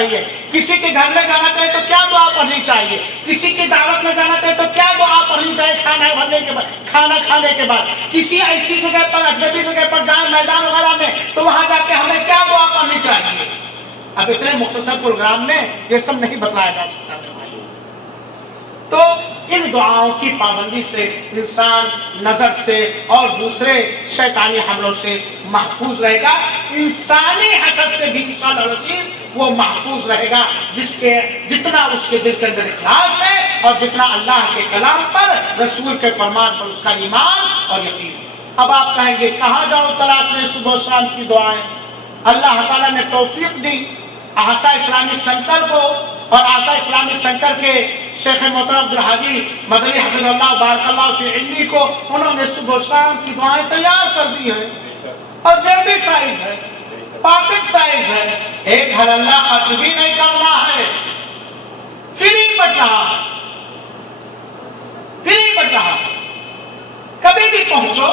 چاہیے, کسی کے گھر میں جانا چاہیے تو کیا دعا پڑھنی چاہیے, کسی کی دعوت میں جانا چاہیے تو کیا دعا پڑھنی چاہیے کھانا کھانے کے بعد, کسی ایسی جگہ پر اجنبی جگہ پر جائیں میدان وغیرہ میں تو وہاں جا کے ہمیں کیا دعا پڑھنی چاہیے. اب اتنے مختصر پروگرام میں یہ سب نہیں بتلایا جا سکتا میرے بھائیو. تو ان دعاؤں کی پابندی سے انسان نظر سے اور دوسرے شیطانی حملوں سے محفوظ رہے گا, انسانی حسد سے بھی انشاءاللہ العزیز وہ محفوظ رہے گا جتنا اس کے دل کے اندر اخلاص ہے اور جتنا اللہ کے کلام پر رسول کے فرمان پر اس کا ایمان اور یقین. اب آپ کہیں گے کہاں جاؤ تلاشنے صبح و شام کی دعائیں. اللہ تعالیٰ نے توفیق دی آسا اسلامک سینٹر کو, اور آسا اسلامک سینٹر کے شیخ محترم عبدالحادی مدنی حفظہ اللہ بارک اللہ فی علمی کو انہوں نے صبح و شام کی دعائیں تیار کر دی ہیں, اور جیبی سائز ہے, پاکٹ سائز ہے, ایک ہر اللہ خرچ بھی نہیں کرنا ہے, فری بٹ رہا, کبھی بھی پہنچو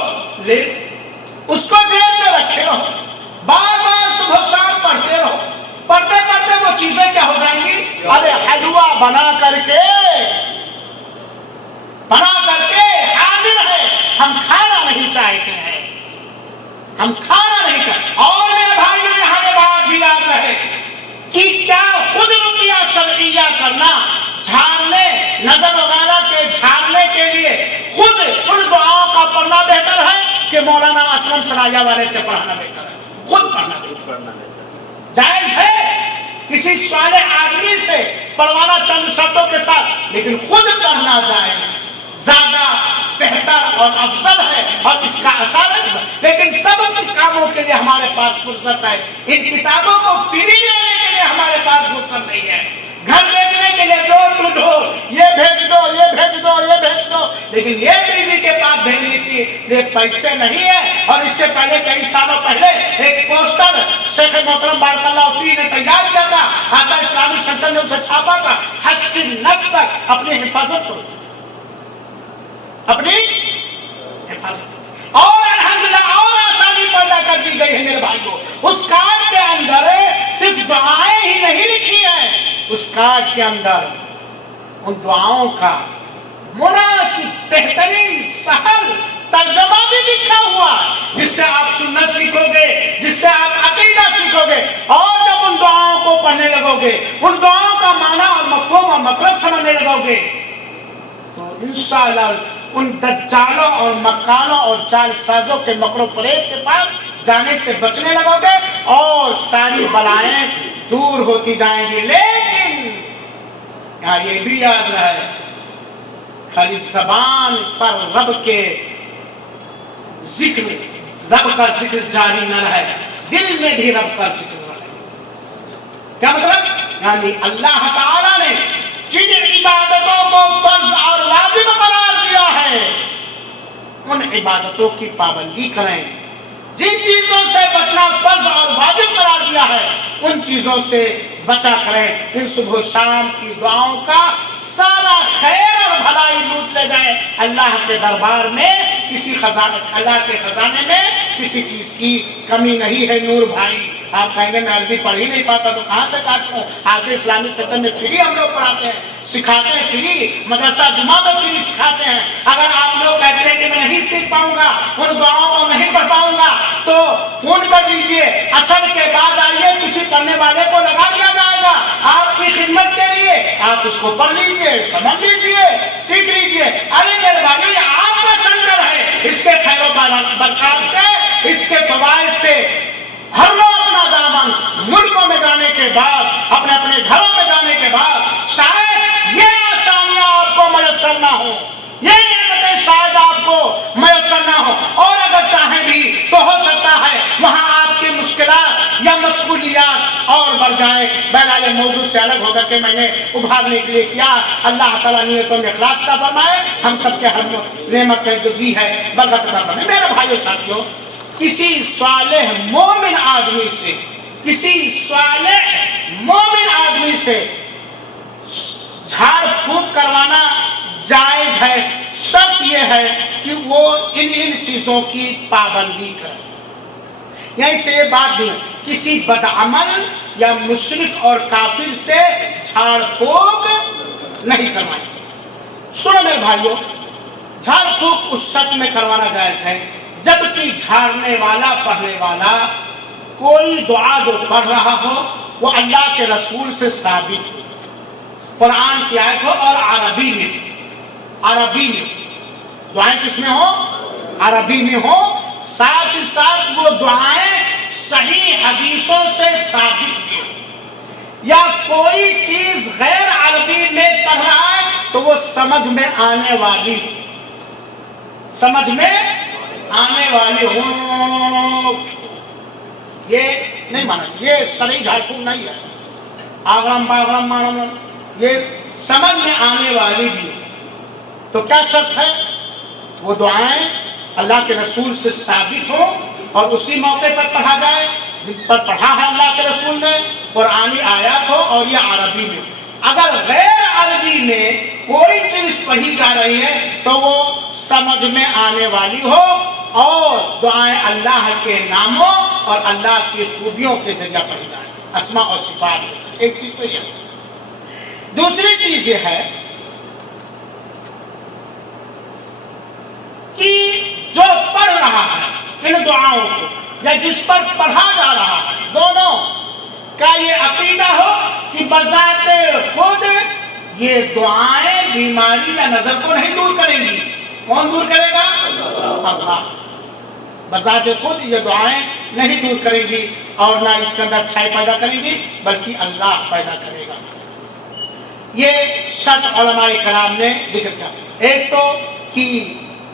لے اس کو جیب میں رکھے رہو, بار بار صبح شام پڑھتے رہو, پڑھتے پڑھتے وہ چیزیں کیا ہو جائیں گی, ارے حلوہ بنا کر کے حاضر ہے, ہم کھانا نہیں چاہتے ہیں, ہم کھانا نہیں چاہتے. اور میرے بھائی یہاں یہ بات بھی یاد رہے کہ کیا خود رقیہ شرعیہ کرنا, جھاڑنے نظر وغیرہ کے جھاڑنے کے لیے خود ان دعاؤں کا پڑھنا بہتر ہے کہ مولانا اسلم سنایا والے سے پڑھنا بہتر ہے. خود پڑھنا بہتر جائز ہے کسی صالح آدمی سے پڑھوانا چند شرطوں کے ساتھ, لیکن خود پڑھنا جائز زیادہ بہتر اور افضل ہے اور اس کا اثر ہے. لیکن سب کاموں کے لیے ہمارے پاس فرصت ہے, ان کتابوں کو فری لینے کے لیے ہمارے پاس فرصت نہیں ہے, گھر بھیجنے کے لیے ڈور ٹو ڈور یہ بھیج دو یہ بھیج دو یہ بھیج دو, لیکن یہ بیوی کے پاس بھیجنے کے لیے پیسے نہیں ہے. اور اس سے پہلے کئی سالوں پہلے ایک پوسٹر شیخ محترم بارک اللہ فی نے تیار کیا تھا, آسا اسلامی سینٹر نے اسے چھاپا تھا, حسن نفسک, اپنی حفاظت کرو, اپنی حفاظت. اور الحمدللہ اور آسانی پیدا کر دی گئی ہے میرے بھائیوں. اس کارڈ کے اندر صرف دعائیں ہی نہیں لکھی ہیں, اس کارڈ کے اندر ان دعاؤں کا مناسب بہترین سہل ترجمہ بھی لکھا ہوا, جس سے آپ سنت سیکھو گے, جس سے آپ عقیدہ سیکھو گے, اور جب ان دعاؤں کو پڑھنے لگو گے, ان دعاؤں کا معنی اور مفہوم اور مطلب سمجھنے لگو گے, تو انشاءاللہ ان دجالوں اور مکاروں اور جال سازوں کے مکر و فریب کے پاس جانے سے بچنے لگو گے اور ساری بلائیں دور ہوتی جائیں گی. لیکن یہاں یہ بھی یاد رہے, خالی زبان پر رب کے ذکر, رب کا ذکر جاری نہ رہے, دل میں بھی رب کا ذکر رہے. کیا مطلب؟ یعنی اللہ تعالی نے جن عبادتوں کو فرض اور واجب قرار دیا ہے ان عبادتوں کی پابندی کریں, جن چیزوں سے بچنا فرض اور واجب قرار دیا ہے ان چیزوں سے بچا کریں. ان صبح و شام کی دعاؤں کا سارا خیر اور بھلائی لوٹ لے جائے اللہ کے دربار میں, کسی خزانے اللہ کے خزانے میں کسی چیز کی کمی نہیں ہے. نور بھائی آپ کہیں گے میں عربی پڑھ ہی نہیں پاتا تو کہاں سے کاٹتا ہوں, آگے اسلامی سینٹر میں فری ہم لوگ پڑھاتے ہیں, سکھاتے ہیں, فری مدرسہ جمعہ میں فری سکھاتے ہیں. اگر آپ لوگ کہتے ہیں کہ میں نہیں سیکھ پاؤں گا, ان دعاؤں کو نہیں پڑھ پاؤں گا, تو فون کر دیجئے, اثر کے بعد آئیے, کسی پڑھنے والے کو لگا دیا جائے گا آپ کی خدمت کے لیے, آپ اس کو پڑھ لیجئے, سمجھ لیجئے, سیکھ لیجئے. ارے میرے بھائی آپ کا سینٹر ہے, اس کے خیر و برکات سے, اس کے فوائد سے ہر لوگ اپنا دامن ملکوں میں جانے کے بعد, اپنے اپنے گھروں میں جانے کے بعد شاید یہ آسانیاں آپ کو میسر نہ ہو, یہ نعمتیں شاید آپ کو میسر نہ ہو, اور اگر چاہیں بھی تو ہو سکتا ہے وہاں آپ کی مشکلات یا مشغولیات اور بڑھ جائیں. بہرحال موضوع سے الگ ہوگا کہ میں نے ابھارنے کے لیے کیا. اللہ تعالیٰ نیتوں میں اخلاص کا فرمائے, ہم سب کے ہر نعمت جو دی ہے برکت کا فرمائے. میرے بھائیو ساتھیو, کسی صالح مومن آدمی سے, کسی صالح مومن آدمی سے جھاڑ پھونک کروانا جائز ہے, شرط یہ ہے کہ وہ ان چیزوں کی پابندی کرے. یہیں سے یہ بات بھی, کسی بدعمل یا مشرک اور کافر سے جھاڑ پھونک نہیں کروائیں گے۔ سنو میرے بھائیوں، جھاڑ پھونک اس شرط میں کروانا جائز ہے جبکہ جھاڑنے والا پڑھنے والا کوئی دعا جو پڑھ رہا ہو وہ اللہ کے رسول سے ثابت ہو، قرآن کی آیت ہو اور عربی میں دعائیں کس میں ہو؟ عربی میں ہو، ساتھ ہی ساتھ وہ دعائیں صحیح حدیثوں سے ثابت بھی ہو، یا کوئی چیز غیر عربی میں پڑھ رہا ہے تو وہ سمجھ میں آنے والی ہو، یہ نہیں مانا، یہ شرعی جھاڑ پھونک نہیں ہے، آغرم باغرم مانم، یہ سمجھ میں آنے والی بھی ہو۔ تو کیا شرط ہے؟ وہ دعائیں اللہ کے رسول سے ثابت ہو اور اسی موقع پر پڑھا جائے جن پر پڑھا ہے اللہ کے رسول نے، قرآنی آیات ہو اور یہ عربی میں۔ اگر غیر عربی میں کوئی چیز پڑھی جا رہی ہے تو وہ سمجھ میں آنے والی ہو اور دعائیں اللہ کے ناموں اور اللہ کی خوبیوں کے ذریعے پڑھی جائیں، اسماء اور صفات کے ذریعے۔ ایک چیز تو یہ ہے۔ دوسری چیز یہ ہے کہ جو پڑھ رہا ہے ان دعاؤں کو یا جس پر پڑھا جا رہا ہے، دونوں کا یہ عقیدہ ہو کہ بذات خود یہ دعائیں بیماری یا نظر کو نہیں دور کریں گی۔ کون دور کرے گا؟ اللہ۔ بذات خود یہ دعائیں نہیں دور کریں گی اور نہ اس کے اندر اچھائی پیدا کریں گی بلکہ اللہ پیدا کرے گا۔ یہ شرط علماء کرام نے ذکر کیا۔ ایک تو کہ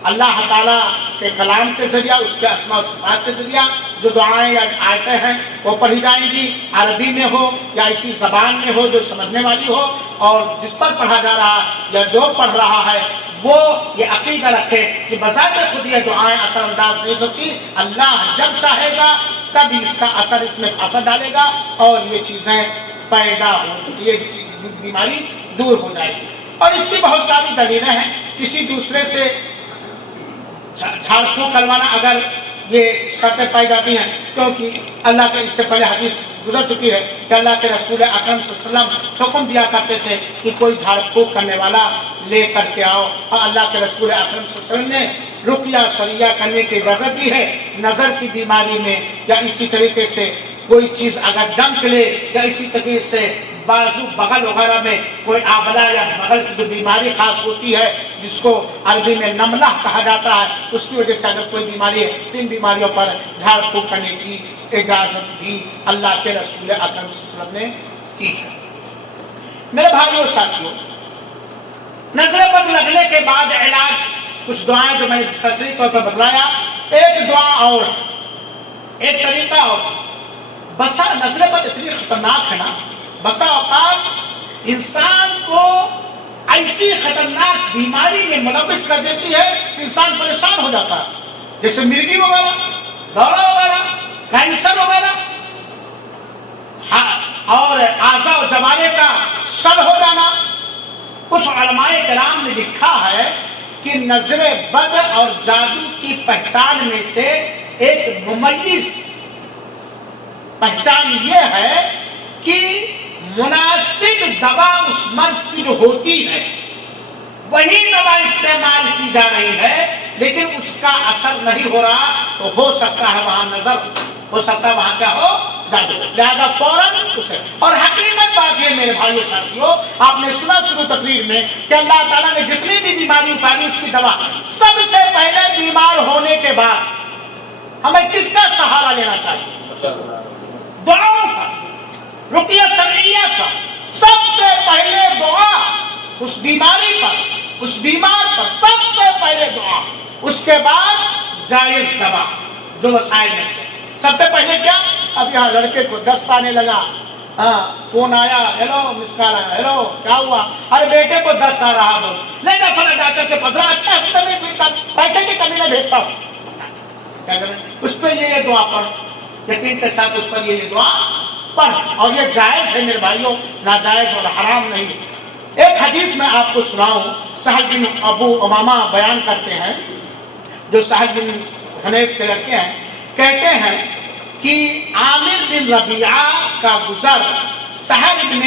اللہ تعالیٰ کے کلام کے ذریعہ، اس کے اسماء و صفات کے ذریعہ جو دعائیں یا آیتیں ہیں وہ پڑھی جائیں گی، عربی میں ہو یا اسی زبان میں ہو جو سمجھنے والی ہو، اور جس پر پڑھا جا رہا یا جو پڑھ رہا ہے وہ یہ عقیدہ رکھے کہ بذات خود یہ دعائیں اثر انداز نہیں ہوتی، اللہ جب چاہے گا تب اس کا اثر اس میں اثر ڈالے گا اور یہ چیزیں پیدا ہو، یہ بیماری دور ہو جائے گی۔ اور اس کی بہت ساری دلیلیں ہیں۔ کسی دوسرے سے جھاڑ پھونک کروانا اگر یہ شرطیں پائی جاتی ہیں، کیونکہ اللہ کے اس سے پہلے حدیث گزر چکی ہے کہ اللہ کے رسول اکرم صلی اللہ علیہ وسلم حکم دیا کرتے تھے کہ کوئی جھاڑ پھونک کرنے والا لے کر کے آؤ، اور اللہ کے رسول اکرم صلی اللہ علیہ وسلم نے رقیہ شرعیہ کرنے کی اجازت دی ہے نظر کی بیماری میں، یا اسی طریقے سے کوئی چیز اگر ڈنک لے، یا اسی طریقے سے بازو بغل وغیرہ میں کوئی آبلہ یا بغل کی جو بیماری خاص ہوتی ہے جس کو عربی میں نملہ کہا جاتا ہے، اس کی وجہ سے اگر کوئی بیماری ہے تو ان بیماریوں پر جھاڑ پھونک کرنے کی اجازت بھی اللہ کے رسول اکرم صلی اللہ علیہ وسلم نے کی ہے۔ میرے بھائیوں ساتھیوں، نظر بد لگنے کے بعد علاج کچھ دعائیں جو میں نے سرسری طور پر بتلایا، ایک دعا اور ایک طریقہ اور بسا نظر بد اتنی خطرناک ہے نا، بسا اوقات انسان کو ایسی خطرناک بیماری میں ملوث کر دیتی ہے کہ انسان پریشان ہو جاتا ہے، جیسے مرگی وغیرہ، دورہ وغیرہ، کینسر وغیرہ، اور اعضاء و جوارے کا شل ہو جانا۔ کچھ علماء کرام نے لکھا ہے کہ نظر بد اور جادو کی پہچان میں سے ایک ممیز پہچان یہ ہے کہ مناسب دوا اس مرض کی جو ہوتی ہے وہی دوا استعمال کی جا رہی ہے لیکن اس کا اثر نہیں ہو رہا، تو ہو سکتا ہے وہاں نظر، ہو سکتا ہے وہاں کیا ہو، جادو، لہذا فوراً اسے۔ اور حقیقت بات یہ میرے بھائیوں ساتھیوں، آپ نے سنا شروع تقریر میں کہ اللہ تعالیٰ نے جتنی بھی بیماری اتاری اس کی دوا، سب سے پہلے بیمار ہونے کے بعد ہمیں کس کا سہارا لینا چاہیے؟ دعاؤں کا، رقیہ شرعیہ کا۔ سب سے پہلے دعا اس بیماری پر، اس بیمار پر سب سے پہلے دعا، اس کے بعد جائز دوا جو وسائل میں سے۔ سب سے پہلے کیا؟ اب یہاں لڑکے کو دست آنے لگا، فون آیا، ہیلو، مس کال آیا، ہیلو، کیا ہوا؟ ارے بیٹے کو دست آ رہا، بول لے جا فلاں ڈاکٹر کے پاس، اچھا ہفتے میں پیسے کی کمی نہ بھیجتا ہوں، کیا کریں؟ اس پہ یہ دعا پڑھ، یقین کے ساتھ اس پر یہ دعا پڑھ، اور یہ جائز ہے میرے بھائیوں، ناجائز اور حرام نہیں۔ ایک حدیث میں آپ کو سناؤں، سہل بن ابو امامہ بیان کرتے ہیں، جو سہل بن حنیف کے لڑکے ہیں، کہتے ہیں کہ عامر بن ربیعہ کا گزر سہل بن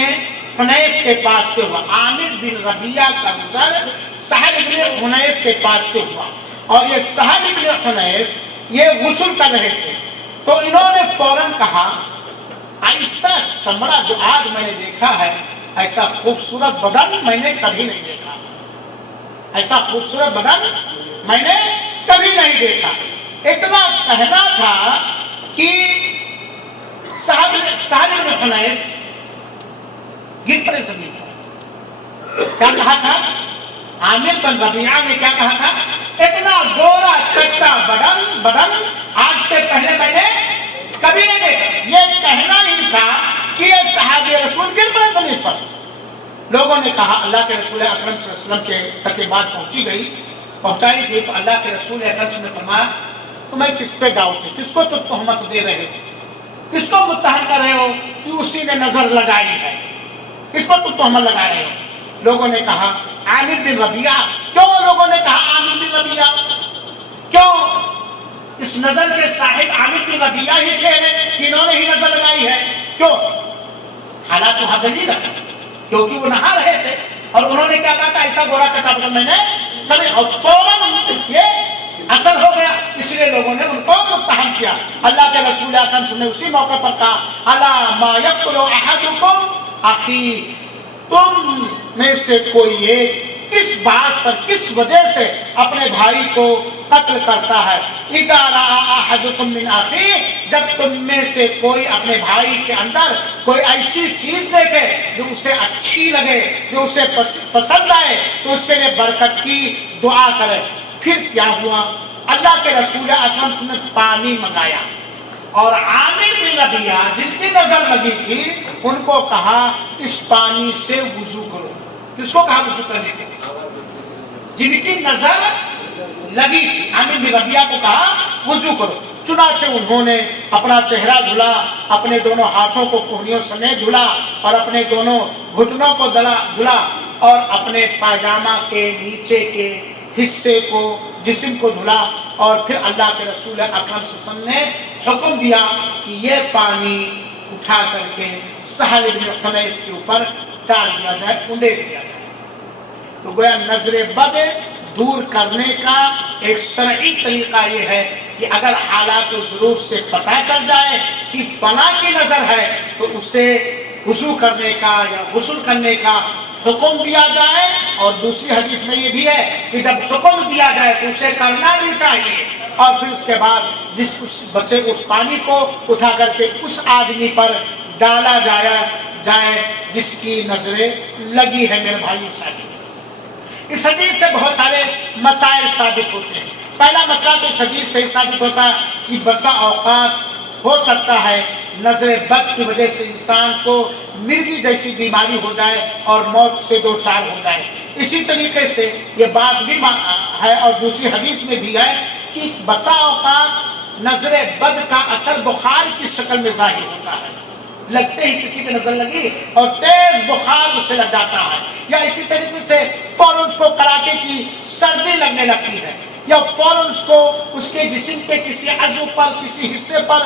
حنیف کے پاس سے ہوا. عامر بن ربیعہ کا گزر سہل بن حنیف کے پاس سے ہوا اور یہ سہل بن حنیف یہ غسل کر رہے تھے. تو انہوں نے فوراً کہا ایسا چمڑا جو آج میں نے دیکھا ہے، ایسا خوبصورت بدن میں نے کبھی نہیں دیکھا، ایسا خوبصورت بدن میں نے کبھی نہیں دیکھا. اتنا کہنا تھا کہ سہل بن حنیف گر پڑے زمین پر. کیا کہا تھا عامر بن ربیعہ نے؟ کیا کہا تھا؟ اتنا گورا چٹا بدن آج سے پہلے میں نے کبھی نہیں دیکھا. یہ کہنا ہی تھا کہ یہ صحابی رسول گر پڑے زمین پر. لوگوں نے کہا اللہ کے رسول اکرم صلی اللہ علیہ وسلم کے تک یہ بات پہنچائی گئی تو اللہ کے رسول اکرم صلی اللہ علیہ وسلم نے فرمایا تمہیں کس پہ ڈاؤٹ ہے؟ کس کو تم تہمت دے رہے ہو؟ کس کو متہم کر رہے ہو کہ اسی نے نظر لگائی ہے؟ کس پر تم تہمت لگا رہے ہو؟ لوگوں نے کہا عامر بن ربیعہ. کیوں لوگوں نے کہا عامر بن ربیعہ؟ کیوں؟ اس نظر کے صاحب عامر بن ربیعہ ہی تھے کہ انہوں نے ہی نظر لگائی ہے. کیوں؟ حالات وہاں دلیل ہے کیونکہ وہ نہا رہے تھے اور انہوں نے کیا کہا تھا ایسا گورا چٹا بدن میں نے کبھی، اور فوراً یہ اثر ہو گیا، اس لیے لوگوں نے ان کو متہم کیا. اللہ کے رسول اکرم صلی اللہ علیہ وسلم نے اسی موقع پر کہا الا ما یقتل احدکم اخی، تم میں سے کوئی ایک کس بات پر، کس وجہ سے اپنے بھائی کو قتل کرتا ہے. اذا رأى احدکم من اخیہ، جب تم میں سے کوئی اپنے بھائی کے اندر کوئی ایسی چیز دیکھے جو اسے اچھی لگے، جو اسے پسند آئے تو اس کے لیے برکت کی دعا کرے. پھر کیا ہوا؟ اللہ کے رسول اکرم صلی اللہ علیہ وسلم نے پانی منگایا اور عامر بن ربیعہ جن کی نظر لگی تھی ان کو کہا اس پانی سے وضو کرو. کس کو کہا وضو کرنے کے؟ جن کی نظر لگی تھی عامر بن ربیعہ کو کہا وضو کرو. چنانچہ انہوں نے اپنا چہرہ دھلا، اپنے دونوں ہاتھوں کو کوہنیوں سمیت دھلا اور اپنے دونوں گھٹنوں کو دھلا اور اپنے پاجامہ کے نیچے کے حصے کو، جسم کو دھلا. اور پھر اللہ کے رسول اکرم صلی اللہ علیہ وسلم نے حکم دیا کہ یہ پانی اٹھا کر کے سہل بن حنیف کے اوپر ڈال دیا جائے، انڈیل دیا جائے. تو گویا نظر بد دور کرنے کا ایک شرعی طریقہ یہ ہے کہ اگر حالات و ظروف سے پتہ چل جائے کہ فلاں کی نظر ہے تو اسے وضو کرنے کا یا غسل کرنے کا حکم دیا جائے. اور دوسری حدیث میں یہ بھی ہے کہ جب حکم دیا جائے تو اسے کرنا بھی چاہیے اور پھر اس کے بعد جس بچے کو اس پانی کو اٹھا کر کے اس آدمی پر ڈالا جائے جس کی نظریں لگی ہے. میرے بھائیو ساتھی، اس حدیث سے بہت سارے مسائل ثابت ہوتے ہیں. پہلا مسئلہ تو اس حدیث سے ثابت ہوتا ہے کہ بسا اوقات ہو سکتا ہے نظر بد کی وجہ سے انسان کو مرگی جیسی بیماری ہو جائے اور موت سے دو چار ہو جائے. اسی طریقے سے یہ بات بھی ہے اور دوسری حدیث میں بھی ہے کہ بسا اوقات نظر بد کا اثر بخار کی شکل میں ظاہر ہوتا ہے. لگتے ہی کسی کی نظر لگی اور تیز بخار اسے لگ جاتا ہے، یا اسی طریقے سے فوراً اس کو کڑاکے کی سردی لگنے لگتی ہے، یا فوراً اس کو اس کے جسم کے کسی عضو پر، کسی حصے پر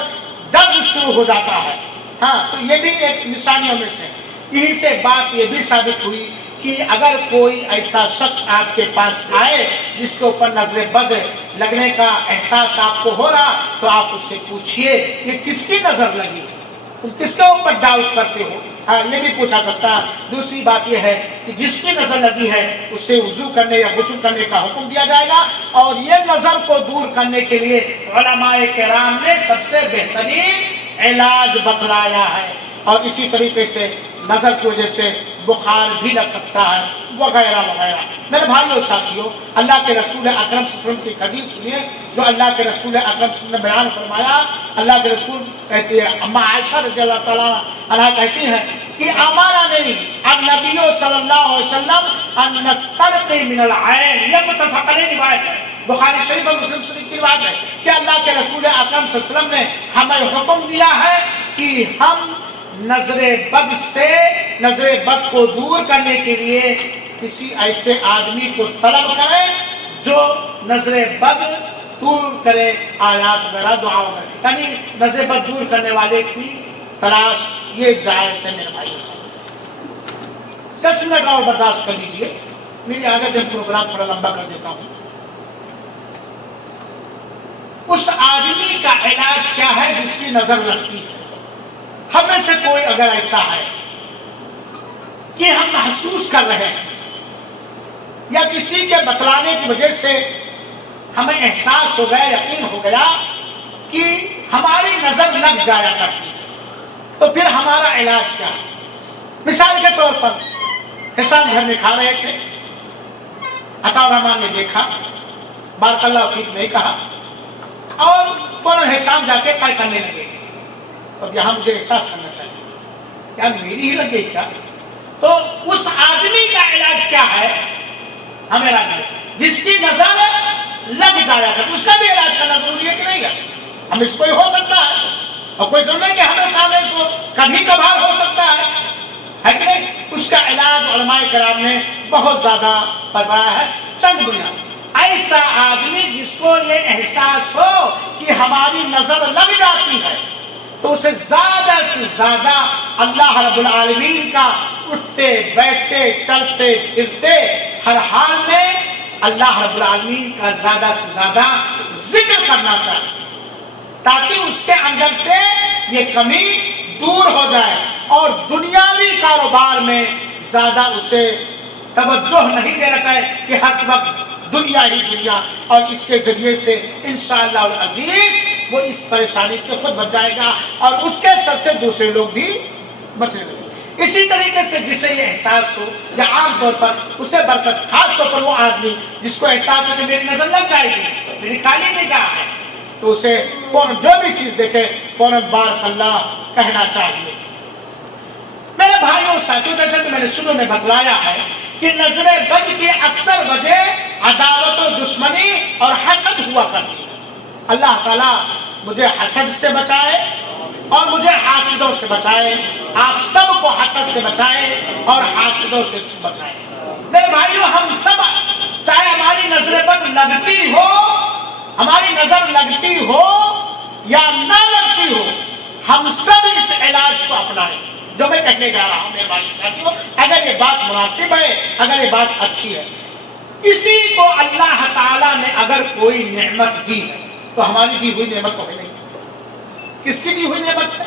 درد شروع ہو جاتا ہے. ہاں، تو یہ بھی ایک نشانیوں میں سے. یہی سے بات یہ بھی ثابت ہوئی کہ اگر کوئی ایسا شخص آپ کے پاس آئے جس کے اوپر نظر بد لگنے کا احساس آپ کو ہو رہا تو آپ اس سے پوچھئے یہ کس کی نظر لگی ہے، تم کس کے اوپر ڈاؤٹ کرتے ہو. ہاں، یہ بھی پوچھا سکتا ہے. دوسری بات یہ ہے کہ جس کی نظر لگی ہے اسے وضو کرنے یا غسل کرنے کا حکم دیا جائے گا. اور یہ نظر کو دور کرنے کے لیے علماء کرام نے سب سے بہترین علاج بتلایا ہے. اور اسی طریقے سے نظر کی وجہ سے بخار بھی لگ سکتا ہے وغیرہ وغیرہ. میرے بھائیو اور ساتھیو، اللہ کے رسول اکرم صلی اللہ علیہ وسلم کی حدیث سنیے جو اللہ کے رسول اکرم صلی اللہ علیہ وسلم نے بیان فرمایا. اللہ کے رسول کہتی ہے، اما عائشہ رضی اللہ تعالیٰ عنہ کہتی ہیں کہ امارا نہیں النبی صلی اللہ علیہ وسلم ان نسترقی من العین. یہ متفق علیہ روایت ہے، بخاری شریف اور مسلم شریف کی روایت ہے کہ اللہ کے رسول اکرم صلی اللہ علیہ وسلم نے ہمیں حکم دیا ہے کہ ہم نظر بد کو دور کرنے کے لیے کسی ایسے آدمی کو طلب کریں جو نظر بد دور کرے آیات وغیرہ دعا وغیرہ، یعنی نظر بد دور کرنے والے کی تلاش یہ جائز ہے میرے بھائیوں سے۔ 10 منٹ اور برداشت کر لیجئے، میری عادت ہے پروگرام تھوڑا لمبا کر دیتا ہوں۔ اس آدمی کا علاج کیا ہے جس کی نظر لگتی ہے؟ ہم میں سے کوئی اگر ایسا ہے کہ ہم محسوس کر رہے ہیں یا کسی کے بتلانے کی وجہ سے ہمیں احساس ہو گیا، یقین ہو گیا کہ ہماری نظر لگ جایا کرتی ہے، تو پھر ہمارا علاج کیا ہے؟ مثال کے طور پر حسام گھر میں کھا رہے تھے، عطا الرحمان نے دیکھا، بارک اللہ فیک نہیں کہا، اور فوراً حسام جا کے کیا کرنے لگے۔ اب یہاں مجھے احساس کرنا چاہیے کیا میری ہی لگ گئی کیا؟ تو اس آدمی کا علاج کیا ہے؟ ہمیں جس کی نظر لگ جایا کرتی، اس کا بھی علاج کرنا ضروری ہے کہ نہیں ہے؟ ہم اس کو ہی ہو سکتا ہے، اور کوئی ضرورت ہے کہ ہمیشہ ہمیشہ کبھی کبھار ہو سکتا ہے کہ نہیں؟ اس کا علاج علماء کرام نے بہت زیادہ بتایا ہے۔ چند بنیاد ایسا آدمی جس کو یہ احساس ہو کہ ہماری نظر لگ جاتی ہے، تو اسے زیادہ سے زیادہ اللہ رب العالمین کا اٹھتے بیٹھتے چلتے پھرتے ہر حال میں اللہ رب العالمین کا زیادہ سے زیادہ ذکر کرنا چاہیے، تاکہ اس کے اندر سے یہ کمی دور ہو جائے اور دنیاوی کاروبار میں زیادہ اسے توجہ نہیں دینا چاہیے کہ ہر وقت دنیا ہی دنیا، اور اس کے ذریعے سے انشاءاللہ العزیز وہ اس پریشانی سے خود بچ جائے گا اور اس کے سر سے دوسرے لوگ بھی بچنے لگے۔ اسی طریقے سے جسے یہ احساس ہو یا عام طور پر اسے برکت، خاص طور پر وہ آدمی جس کو احساس ہے کہ میری نظر لگ جائے گی، میری کالی نگاہ ہے، تو اسے فوراً جو بھی چیز دیکھے فوراً بارک اللہ کہنا چاہیے۔ میرے بھائیوں ساتھیوں، جیسے کہ میں نے شروع میں بتلایا ہے کہ نظر بد کی اکثر وجہ عداوت و دشمنی اور حسد ہوا کرتی ہے۔ اللہ تعالیٰ مجھے حسد سے بچائے اور مجھے حاسدوں سے بچائے، آپ سب کو حسد سے بچائے اور حاسدوں سے بچائے۔ میرے بھائیوں، ہم سب چاہے ہماری نظر بد لگتی ہو، ہماری نظر لگتی ہو یا نہ لگتی ہو، ہم سب اس علاج کو اپنائیں جو میں کہنے جا رہا ہوں۔ میرے بھائی ساتھیوں، اگر یہ بات مناسب ہے، اگر یہ بات اچھی ہے، کسی کو اللہ تعالیٰ نے اگر کوئی نعمت دی ہے تو ہماری دی ہوئی نعمت تو ہے نہیں۔ کس کی دی ہوئی نعمت ہے؟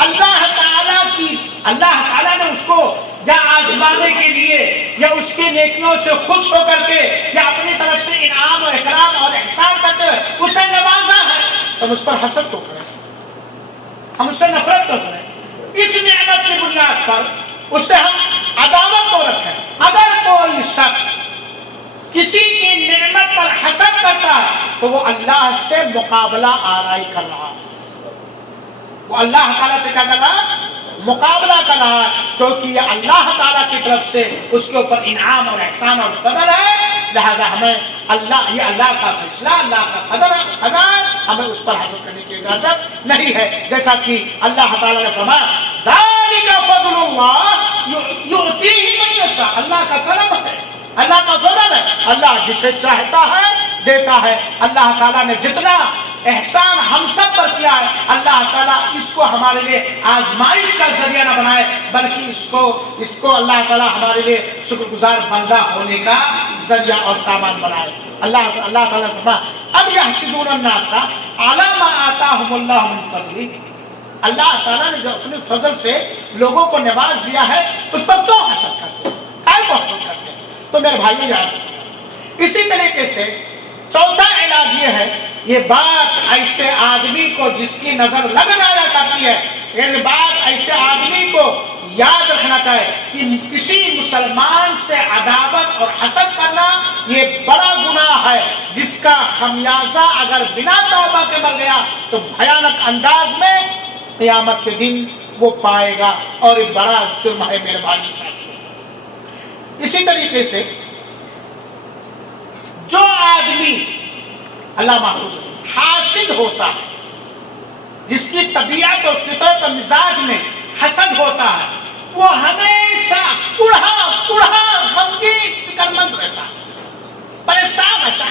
اللہ تعالیٰ نے اس کو یا آزمانے کے لیے یا اس کی نیکیوں سے خوش ہو کر کے یا اپنی طرف سے انعام و اکرام اور احسان کرتے ہوئے اسے نوازا ہے، تو اس پر حسد تو کریں، ہم اس سے نفرت تو کریں، اس نعمت کی بنیاد پر اس سے ہم عداوت تو رکھیں۔ اگر کوئی شخص کسی کی نعمت پر حسد کرتا ہے تو وہ اللہ سے مقابلہ آرائی کر رہا ہے، وہ اللہ تعالیٰ سے کیا کر رہا ہے؟ مقابلہ کر رہا ہے، کیونکہ یہ اللہ تعالیٰ کی طرف سے اس کے اوپر انعام اور احسان اور فضل ہے، لہذا ہمیں یہ اللہ کا فیصلہ، اللہ کا قدر ہے، ہمیں اس پر حسد کرنے کی اجازت نہیں ہے۔ جیسا کہ اللہ تعالیٰ نے فرمایا ذالک فضل اللہ یؤتیہ من یشاء، اللہ کا کرم ہے، اللہ کا فضل ہے، اللہ جسے چاہتا ہے دیتا ہے۔ اللہ تعالیٰ نے جتنا احسان ہم سب پر کیا ہے، اللہ تعالیٰ اس کو ہمارے لیے آزمائش کا ذریعہ نہ بنائے، بلکہ اس کو اللہ تعالیٰ ہمارے لیے شکر گزار بندہ ہونے کا ذریعہ اور سامان بنائے۔ اللہ تعالیٰ نے فرمایا اب یحسدون الناس علی ما آتاہم اللہ من فضلہ، اللہ تعالیٰ نے جو اپنے فضل سے لوگوں کو نواز دیا ہے اس پر کیوں حسد کرتے ہیں، کائے کو حسد کرتے ہیں؟ تو میرے بھائیوں یاد رکھیے، اسی طریقے سے چوتھا علاج یہ ہے، یہ بات ایسے آدمی کو جس کی نظر لگ جایا کرتی ہے، یہ بات ایسے آدمی کو یاد رکھنا چاہے کہ کسی مسلمان سے عداوت اور حسد کرنا یہ بڑا گناہ ہے، جس کا خمیازہ اگر بنا توبہ کے مر گیا تو بھیانک انداز میں قیامت کے دن وہ پائے گا، اور ایک بڑا جرم ہے میرے بھائی ساتھیوں۔ اسی طریقے سے جو آدمی اللہ محفوظ حاسد ہوتا ہے، جس کی طبیعت اور فطرت اور مزاج میں حسد ہوتا ہے، وہ ہمیشہ غمگین فکر مند رہتا ہے، پریشان رہتا ہے،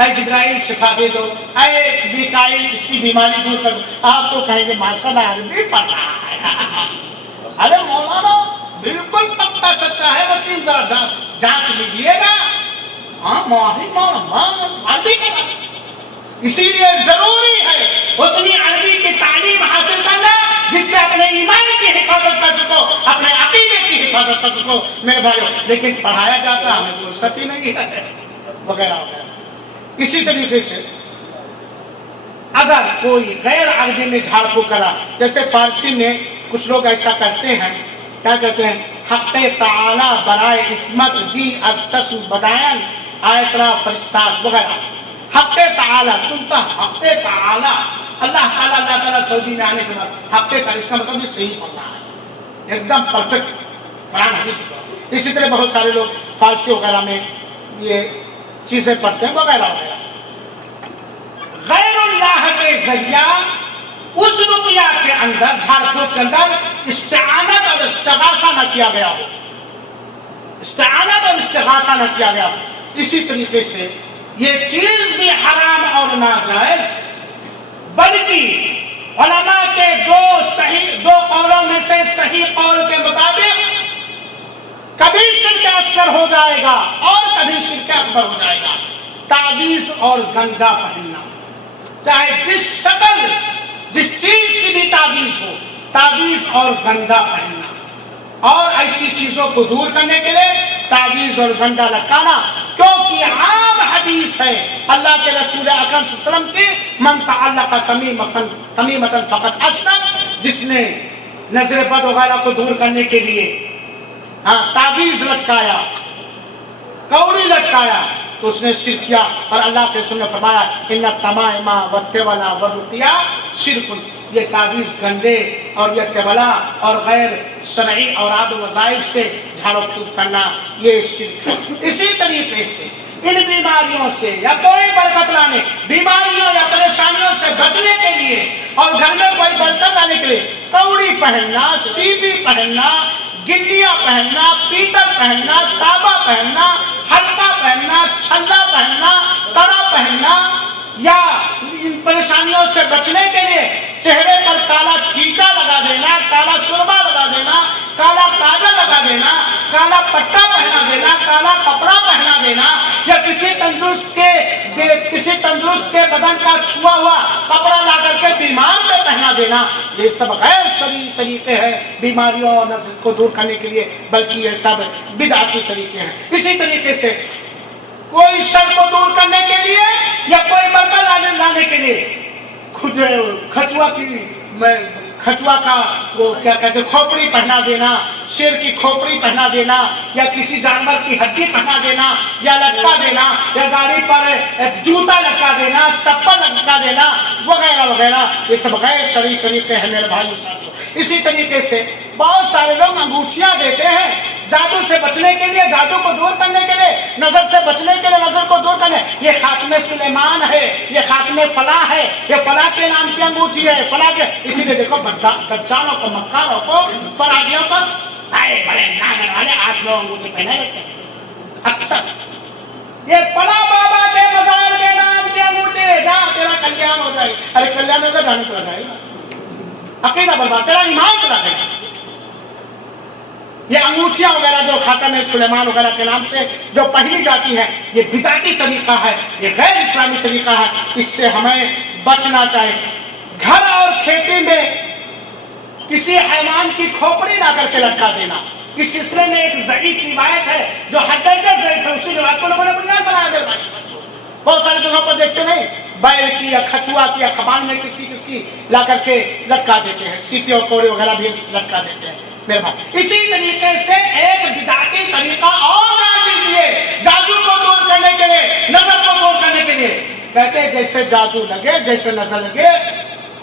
اے جبرائیل شفا دے دو، اے میکائیل اس کی بیماری دور کر دو، آپ تو کہیں گے ماشاءاللہ عربی پڑھ رہا ہے۔ ارے مولانا بالکل پکا سچا ہے، وسیم ذرا جانچ لیجئے گا۔ ہاں مولانا عربی کا، اسی لیے ضروری ہے اتنی عربی کی تعلیم حاصل کرنا جس سے اپنے ایمان کی حفاظت کر سکو، اپنے عقیدے کی حفاظت کر سکو میرے بھائیو۔ لیکن پڑھایا جاتا ہمیں فرصت ہی نہیں ہے وغیرہ وغیرہ۔ اسی طریقے سے اگر کوئی غیر عربی میں جھاڑ پھونک کرا، جیسے فارسی میں کچھ لوگ ایسا کرتے ہیں، کیا کہتے ہیں، حق تعالی برائے عصمت دی از چشم بدائن آیت را فرستاد وغیرہ۔ حق تعالی سنتا، حق تعالی اللہ تعالیٰ، اللہ تعالیٰ سعودی میں آنے کے بعد حق تعالی، اس کا مطلب یہ صحیح پڑھنا ہے، ایک دم پرفیکٹ قرآن حدیث۔ اسی طرح بہت سارے لوگ فارسی وغیرہ میں یہ چیزیں پڑھتے ہیں وغیرہ وغیرہ۔ غیر اللہ کے ذریعہ اس رقیہ کے اندر، جھاڑ پھونک کے اندر استعانت اور استغاثہ نہ کیا گیا ہو، استعانت اور استغاثہ نہ کیا گیا ہو۔ اسی طریقے سے یہ چیز بھی حرام اور ناجائز، بلکہ علماء کے دو قولوں میں سے صحیح قول کے مطابق کبھی شرک اصغر ہو جائے گا اور کبھی شرک اکبر ہو جائے گا۔ تعویذ اور گنگا پہننا، چاہے جس شکل جس چیز کی بھی تعویذ ہو، تعویذ اور گنگا پہننا، اور ایسی چیزوں کو دور کرنے کے لیے تعویذ اور گنگا لٹکانا، کیونکہ عام حدیث ہے اللہ کے رسول اکرم صلی اللہ علیہ وسلم کی، من تعلق تمیمۃ فقط اشرک، جس نے نظر بد وغیرہ کو دور کرنے کے لیے تعویذ لٹکایا، کوڑی لٹکایا، تو اس نے شرک کیا۔ اور اللہ کے رسول نے فرمایا ان التمائم والتولا والرقیہ شرک، یہ تعویذ گنڈے اور یہ طولا اور غیر شرعی اوراد و وظائف سے جھاڑو پھونک کرنا یہ شرک ہے۔ اسی طریقے سے ان بیماریوں سے یا کوئی برکت لانے، بیماریوں یا پریشانیوں سے بچنے کے لیے اور گھر میں کوئی برکت لانے کے لیے کوڑی پہننا، سیبی پہننا، گنڈیاں پہننا، پیتل پہننا، تانبا پہننا، حلقہ پہننا، چھلا پہننا، کڑا پہننا، یا ان پریشانیوں سے بچنے کے لیے چہرے پر کالا ٹیکا لگا دینا، کالا سرما لگا دینا، کالا کاجل لگا دینا، کالا پٹا پہنا دینا، کالا کپڑا پہنا دینا، یا کسی تندرست کے بدن کا چھوا ہوا کپڑا لا کر کے بیمار پہ پہنا دینا، یہ سب غیر شرعی طریقے ہیں بیماریوں اور نزل کو دور کرنے کے لیے، بلکہ یہ سب بدعتی طریقے ہیں۔ اسی طریقے سے کوئی شر کو دور کرنے کے لیے یا کوئی برکت لانے کے لیے کھچوا کا وہ کیا کہتے ہیں کھوپڑی پہنا دینا، شیر کی کھوپڑی پہنا دینا، یا کسی جانور کی ہڈی پہنا دینا، یا لٹکا دینا، یا گاڑی پر جوتا لٹکا دینا، چپل لٹکا دینا وغیرہ وغیرہ، یہ سب غیر شرعی طریقے ہیں میرے بھائیو ساتھیو۔ اسی طریقے سے بہت سارے لوگ انگوٹھیاں دیتے ہیں جادو سے بچنے کے لیے، جادو کو دور کرنے کے لیے، نظر سے بچنے کے لیے، نظر کو دور کرنے، یہ خاتم سلیمان ہے، یہ خاتم فلاں ہے، یہ فلاں کے نام کی انگوٹھی ہے، فلاں کے۔ اسی لیے دیکھو دجالوں کو، مکاروں کو، فرادیوں کو بڑے ناگر والے 8-9 انگوٹھی پہنے رہتے ہیں اکثر۔ یہ فلاں بابا کے مزار کے نام کی انگوٹھی، جہاں تیرا کلیان ہو جائے، ارے کلیان ہو گیا جانے چلا جائے گا، عقیدہ برباد، تیرا ایمان چلا گیا۔ یہ انگوٹھیاں وغیرہ جو خاتم سلیمان وغیرہ کے نام سے جو پہنی جاتی ہے، یہ بدعتی طریقہ ہے، یہ غیر اسلامی طریقہ ہے، اس سے ہمیں بچنا چاہیے۔ گھر اور کھیتی میں کسی حیوان کی کھوپڑی لا کر کے لٹکا دینا، اس سلسلے میں ایک ضعیف روایت ہے جو حد درجے ضعیف ہے، اسی روایت کو لوگوں نے بنیاد بنایا میرے بھائی ساتھیو۔ بہت ساری جگہوں پر دیکھتے نہیں، بیل کی یا کھچوا کی یا کبان میں کس کی لا کر کے لٹکا دیتے ہیں، سیپی اور کوڑے وغیرہ بھی لٹکا دیتے ہیں میرے بھائی۔ اسی طریقے سے ایک بدعتی طریقہ اور جان لیجیے جادو کو دور کرنے کے لیے، نظر کو دور کرنے کے لیے، کہتے ہیں جیسے جادو لگے، جیسے نظر لگے،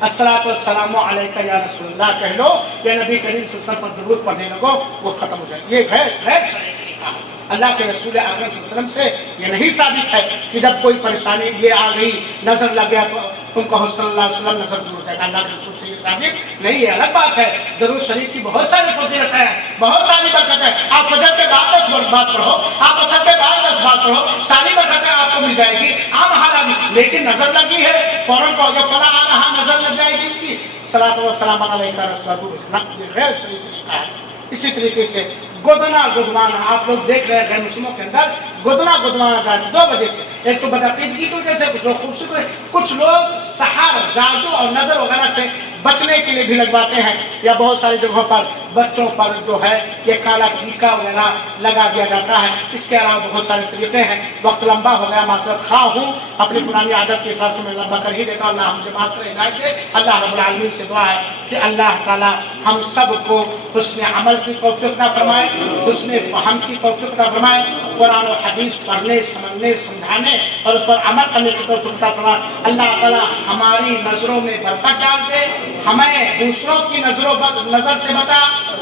الصلاۃ والسلام علیک یا رسول اللہ کہہ لو، یا نبی کریم صلی اللہ علیہ وسلم پر درود پڑھنے لگو، وہ ختم ہو جائے۔ یہ غیر شرعی طریقہ ہے۔ اللہ کے رسول اکرم صلی اللہ علیہ وسلم سے یہ نہیں ثابت ہے کہ جب کوئی پریشانی یہ آ گئی، نظر لگ گیا تو تم کہو صلی اللہ علیہ وسلم نظر دور ہو جائے گا۔ اللہ کے رسول سے یہ ثابت نہیں ہے، الگ بات ہے۔ درود شریف کی بہت ساری فضیلت ہے، بہت ساری برکت ہے۔ آپ فجر کے بعد 10 بار پڑھو، آپ عصر کے بعد 10 بار پڑھو، ساری برکتیں آپ کو مل جائے گی۔ عام حالات لیکن نظر لگی ہے فوراً کہو جب فلاں آ رہا نظر لگ جائے گی اس کی صلاۃ و سلام علیک رسول اللہ، یہ غیر شرعی طریقہ ہے۔ اسی طریقے سے گدنا گدوانا، آپ لوگ دیکھ رہے ہیں غیر مسلموں کے اندر گدنا گدوانا جاتا دو وجہ سے، ایک تو بدعقیدگی کی وجہ سے، کچھ لوگ خوبصورت، کچھ لوگ سحر جادو اور نظر وغیرہ سے بچنے کے لیے بھی لگواتے ہیں، یا بہت ساری جگہوں پر بچوں پر جو ہے یہ کالا ٹیکا وغیرہ لگا دیا جاتا ہے۔ اس کے علاوہ بہت سارے طریقے ہیں۔ وقت لمبا ہو گیا، معذرت خواہ ہوں، اپنی پرانی عادت کے حساب سے میں لمبا کر ہی دیتا ہوں۔ اللہ مجھے معاف کرے، ہدایت دے۔ اللہ رب العالمین سے دعا ہے کہ اللہ تعالی ہم سب کو حسن عمل کی توفیق عطا فرمائے، حسن فہم کی توفیق عطا فرمائے، قرآن و حدیث پڑھنے سمجھنے سمجھانے اور اس پر عمل کرنے کی توفیق عطا فرمائے۔ اللہ تعالی ہماری نظروں میں برکت ڈال دے، ہمیں دوسروں کی نظر سے بچا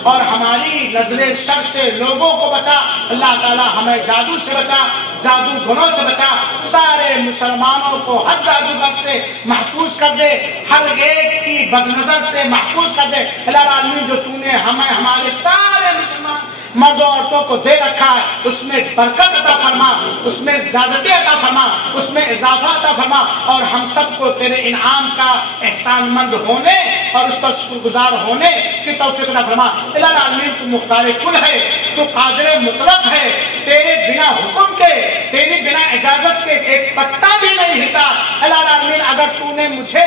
اور ہماری نظر شر سے لوگوں کو بچا۔ اللہ تعالی ہمیں جادو سے بچا، جادو گنوں سے بچا، سارے مسلمانوں کو ہر جادوگر سے محفوظ کر دے، ہر ایک کی بد نظر سے محفوظ کر دے۔ اللہ العالمین جو تو نے ہمیں ہمارے سارے مسلمان مردوں عورتوں کو دے رکھا ہے اس میں برکت عطا فرما، اس میں زیادتی عطا فرما، اس میں اضافہ عطا فرما، اور ہم سب کو تیرے انعام کا احسان مند ہونے اور اس پر شکر گزار ہونے کی توفیق عطا فرما۔ الہ العالمین تو مختار کل ہے، تو قادر مطلق ہے، تیرے بنا حکم کے، تیرے بنا اجازت کے ایک پتا بھی نہیں ہلتا۔ الہ العالمین اگر تو نے مجھے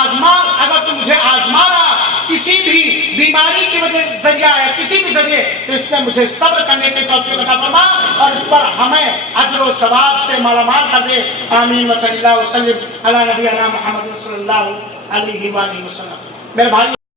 آزمانا کسی بھی بیماری کی وجہ ذریعہ ہے، کسی بھی ذریعے، تو اس میں مجھے صبر کرنے کی توفیق عطا فرما اور اس پر ہمیں اجر و ثواب سے مالا مال کر دے۔ آمین و صلی اللہ وسلم علی نبینا محمد صلی اللہ علیہ وآلہ وسلم۔ میرے بھائی